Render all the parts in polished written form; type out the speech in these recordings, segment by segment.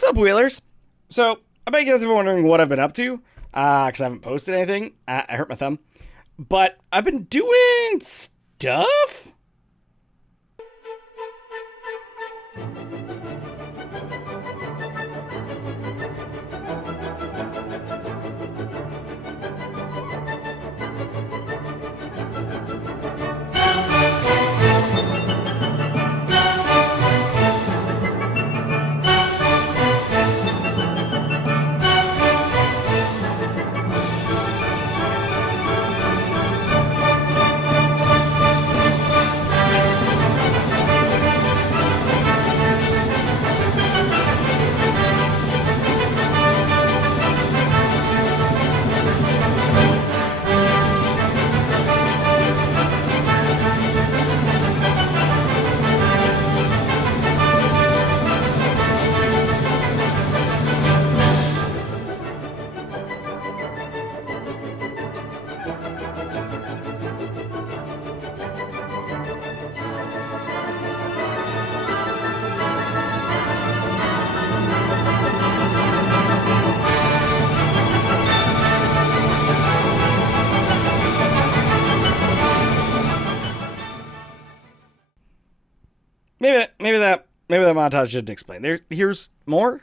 What's up, Wheelers? So, I bet you guys have been wondering what I've been up to, because I haven't posted anything. I hurt my thumb. But I've been doing stuff? Maybe that montage didn't explain. Here's more.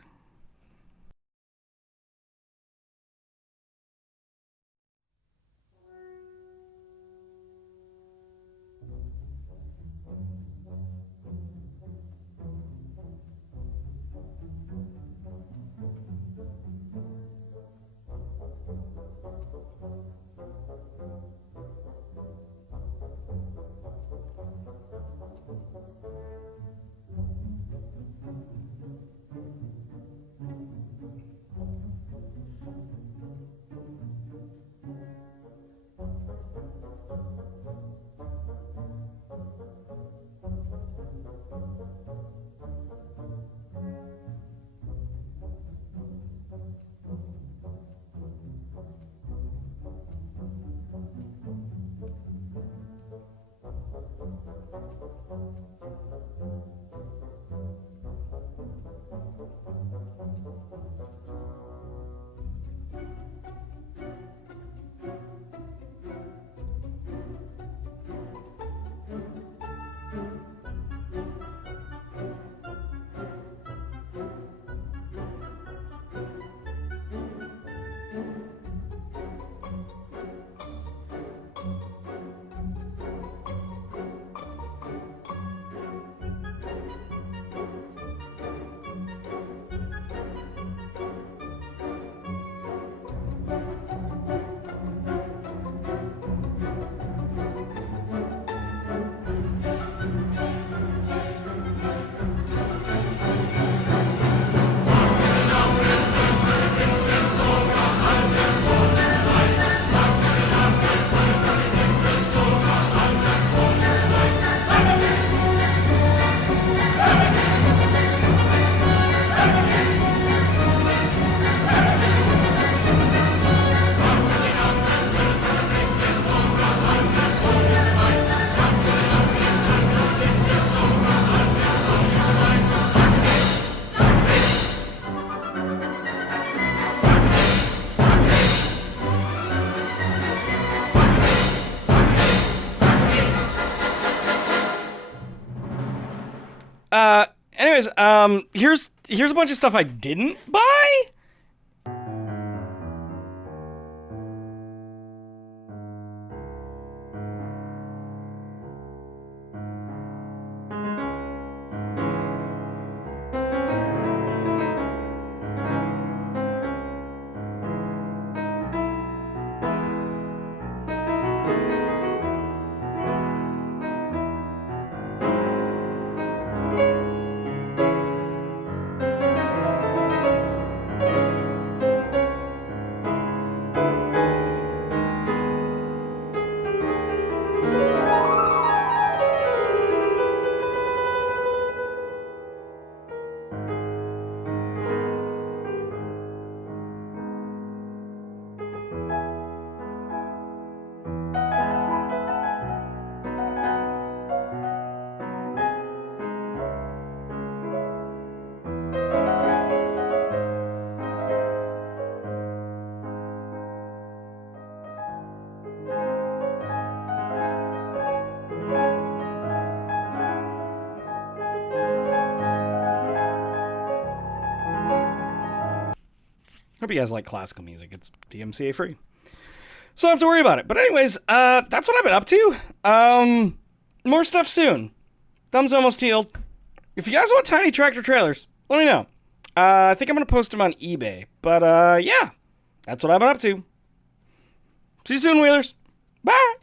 Anyways, here's a bunch of stuff I didn't buy. Hope you guys like classical music. It's DMCA free. So I don't have to worry about it. But anyways, that's what I've been up to. More stuff soon. Thumb's almost healed. If you guys want tiny tractor trailers, let me know. I think I'm going to post them on eBay. But yeah, that's what I've been up to. See you soon, Wheelers. Bye.